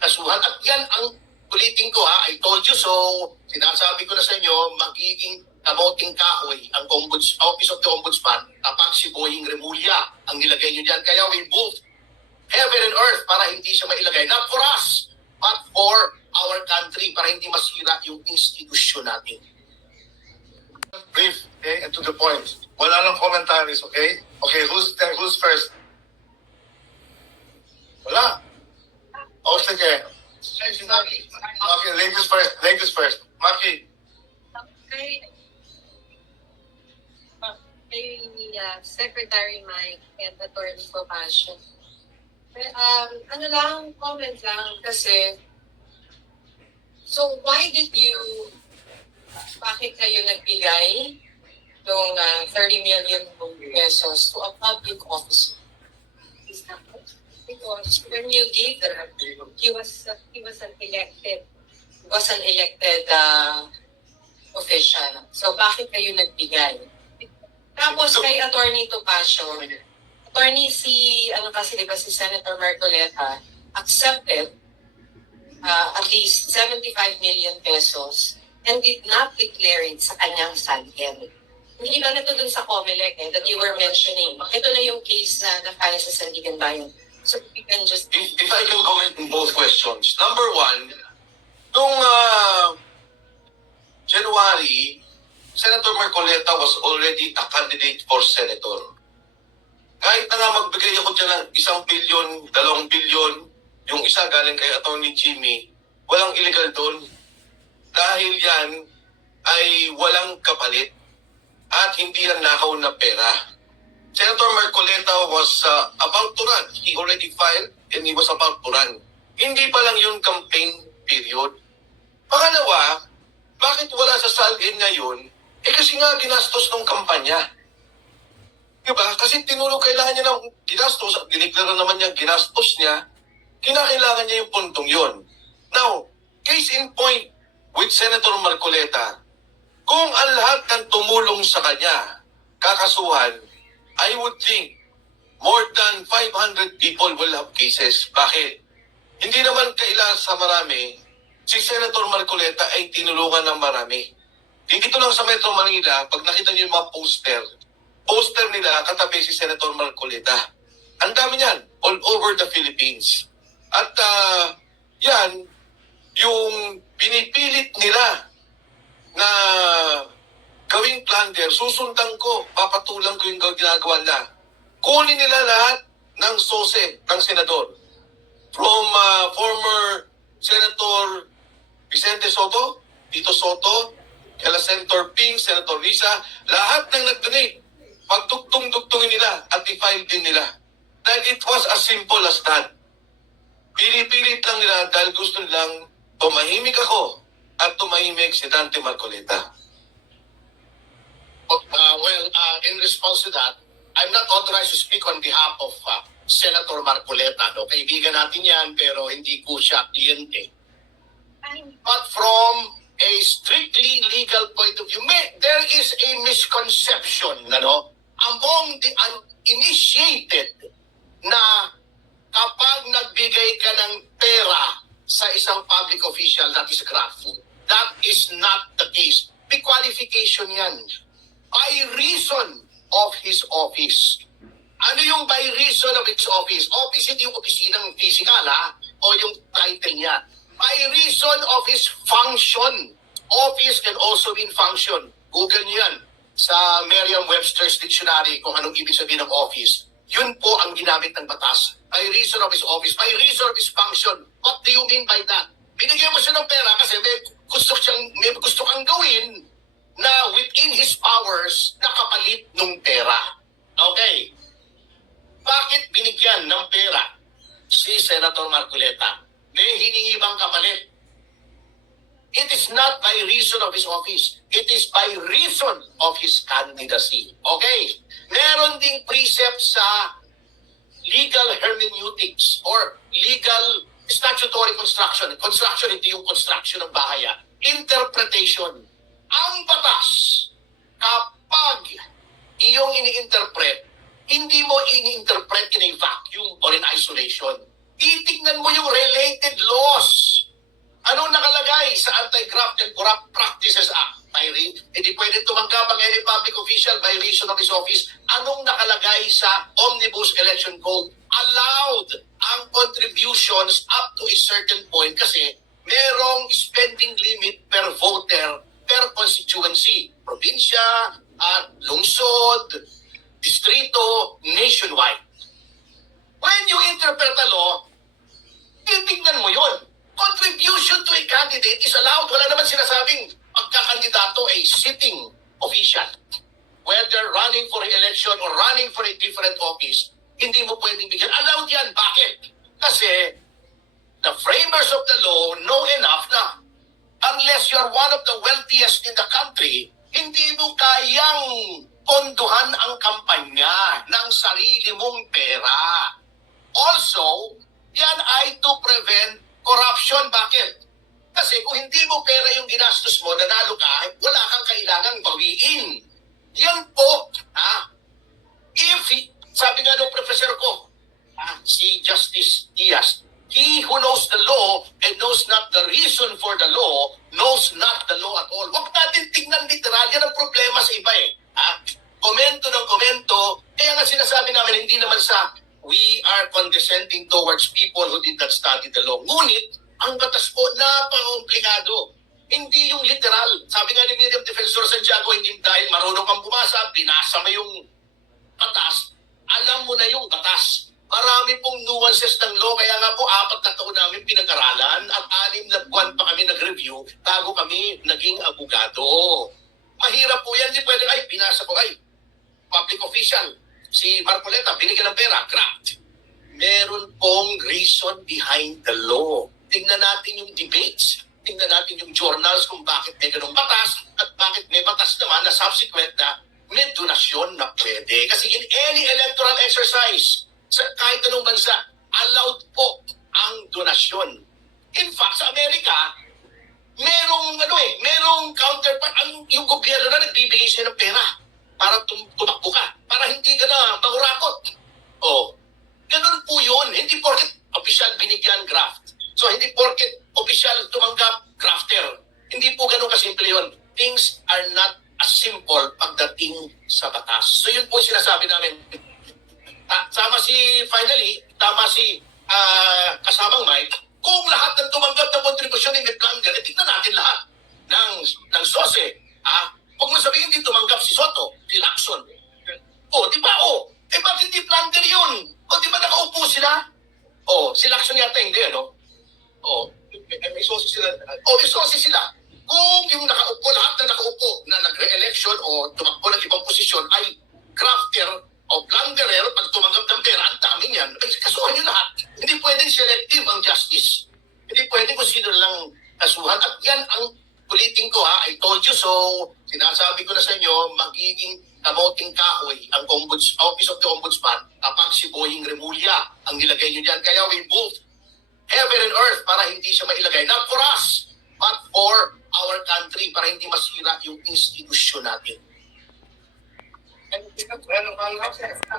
kasuhan. At yan ang ulitin ko ha, I told you so, sinasabi ko na sa inyo, magiging kamoting kahoy ang Office of the Ombudsman kapag si Boying Remulla ang nilagay nyo dyan. Kaya we moved heaven and earth para hindi siya mailagay. Not for us, but for our country, para hindi masira yung institusyon natin. Brief, okay, and to the point. Wala nang commentaries, okay? Okay, who's first? Wala. Oh, sige. Okay, ladies first. Ladies first. Maki. Kay Secretary Mike and Attorney Compassion. Ano lang, comment lang kasi, so why did you, bakit kayo nagbigay ng 30 million pesos to a public officer? Because when you gave them, he was an elected official. So bakit kayo nagbigay? Tapos kay Attorney Topacio, attorney si Senator Marcoleta accepted at least 75 million pesos and did not declare it sa kanyang salary. Hindi ba na ito dun sa COMELEC that you were mentioning? Ito na yung case na na-file sa Sandigan Bayan. So we can just... If I can comment in both questions. Number one, nung January, Senator Marcoleta was already a candidate for senator. Kahit na nga magbigay ako dyan ng 1 billion, 2 billion, yung isa galing kay Attorney Jimmy, walang illegal doon. Dahil yan ay walang kapalit at hindi yan nakaw na pera. Senator Marcoleta was about to run. He already filed and he was about to run. Hindi pa lang yung campaign period. Pangalawa, bakit wala sa salin ngayon? Kasi nga ginastos ng kampanya. Diba? Kasi kailangan niya ng ginastos at diniklara naman niya ginastos niya, kinakailangan niya yung puntong yon. Now, case in point with Senator Marcoleta, kung ang lahat ng tumulong sa kanya, kakasuhan, I would think more than 500 people will have cases. Bakit? Hindi naman kailangan sa marami, si Senator Marcoleta ay tinulungan ng marami. Dito lang sa Metro Manila, pag nakita niyo yung mga poster nila katabi si Senator Marcoleta. Ang dami niyan, all over the Philippines. At yan, yung pinipilit nila na gawing plunder, susundan ko, papatulang ko yung ginagawa nila. Kunin nila lahat ng sose ng senador. From former Senator Vicente Soto, Tito Soto, kala Senator Ping, Senator Risa, lahat ng nag-donate, pagdugtong-dugtongin nila at i-file din nila. Dahil it was as simple as that. Pili-pilit lang nila dahil gusto nilang tumahimik ako at tumahimik si Dante Marcoleta. In response to that, I'm not authorized to speak on behalf of Senator Marcoleta. No? Kaibigan natin yan, pero hindi ko siya kliyente. But from a strictly legal point of view, there is a misconception among the uninitiated na kapag nagbigay ka ng pera sa isang public official, that is graftful. That is not the case. May qualification yan. By reason of his office. Ano yung by reason of his office? Office hindi yung opisinang physical o yung title niya. By reason of his function. Office can also mean function. Google niyo yan sa Merriam-Webster's dictionary kung anong ibig sabihin ng office. Yun po ang ginamit ng batas. By reason of his office, by reason of his function. What do you mean by that? Binigyan mo siya ng pera kasi may gusto kang gawin na within his powers nakapalit ng pera. Okay. Bakit binigyan ng pera si Senator Marcoleta? May hiningi bang kapalit? It is not by reason of his office. It is by reason of his candidacy. Okay? Meron ding precept sa legal hermeneutics or legal statutory construction. Construction, hindi yung construction ng bahay. Interpretation. Ang batas, kapag iyong ini-interpret, hindi mo ini-interpret in a vacuum or in isolation. Titignan mo yung related and Corrupt Practices Act. Hindi pwede tumanggap ang any public official by reason of his office. Anong nakalagay sa Omnibus Election Code? Allowed ang contributions up to a certain point kasi merong spending limit per voter per constituency. Probinsya, lungsod, distrito, nationwide. When you interpret a law, titignan mo yun. Contribution to a candidate is allowed. Wala naman sinasabing pagkakandidato ay sitting official. Whether running for election or running for a different office, hindi mo pwedeng bigyan. Allowed yan. Bakit? Kasi the framers of the law know enough na unless you're one of the wealthiest in the country, hindi mo kayang ponduhan ang kampanya ng sarili mong pera. Also, yan ay to prevent corruption. Bakit? Kasi kung hindi mo pera yung ginastos mo, nanalo ka, wala kang kailangang bawiin. Yan po, sabi nga nung professor ko, si Justice Diaz, he who knows the law and knows not the reason for the law, knows not the law at all. Huwag natin tingnan literal, yan ang problema sa iba eh. Komento ng komento, kaya nga sinasabi namin, hindi naman sa we are condescending towards people who did not study the law. Ngunit, ang batas po, napaka-komplikado. Hindi yung literal. Sabi nga ni Miriam Defensor Santiago, hindi dahil marunong kang bumasa, binasa mo yung batas, alam mo na yung batas. Marami pong nuances ng law, kaya nga po 4 na taon namin pinag-aralan at 6 na buwan pa kami nag-review bago kami naging abogado. Mahirap po yan, hindi pwede, binasa ko, public official, si Marcoleta, binigyan ng pera, graft. Meron pong reason behind the law. Tingnan natin yung debates, tingnan natin yung journals kung bakit may ganong batas at bakit may batas naman na subsequent na may donasyon na pwede. Kasi in any electoral exercise, sa kahit anong bansa, allowed po ang donasyon. In fact, sa Amerika, merong counterpart, yung gobyerno na nagbibigay siya ng pera para tumakbo ka, para hindi ka na mahurakot. Ganun po yun. Hindi porket official binigyan graft. So, hindi porket official tumanggap grafter. Hindi po ganun kasimple yun. Things are not as simple pagdating sa batas. So, yun po yung sinasabi namin. Tama si kasamang Mike, kung lahat ng tumanggap ng kontribusyon ni Plunder, tignan natin lahat ng SOSE. Huwag mo sabihin hindi tumanggap si Soto, si Lacson. Di ba? Bakit hindi Plunder yun? Di ba nakaupo sila? Si Lacson yata hindi, ano? May SOSE sila. May SOSE sila. Kung yung nakaupo, lahat na nakaupo na nagre-election o tumakbo ng ibang posisyon ay crafter o plunderer, pag tumanggap ng pera, ang dami niyan. Kasuhan nyo lahat. Hindi pwedeng selective ang justice. Hindi pwedeng kung sino lang kasuhan. At yan ang ulitin ko I told you so. Sinasabi ko na sa inyo, magiging kamoting kahoy ang Office of the Ombudsman kapag si Boying Remulla ang nilagay nyo dyan. Kaya we moved heaven and earth para hindi siya mailagay. Not for us, but for our country, para hindi masira yung institusyon natin.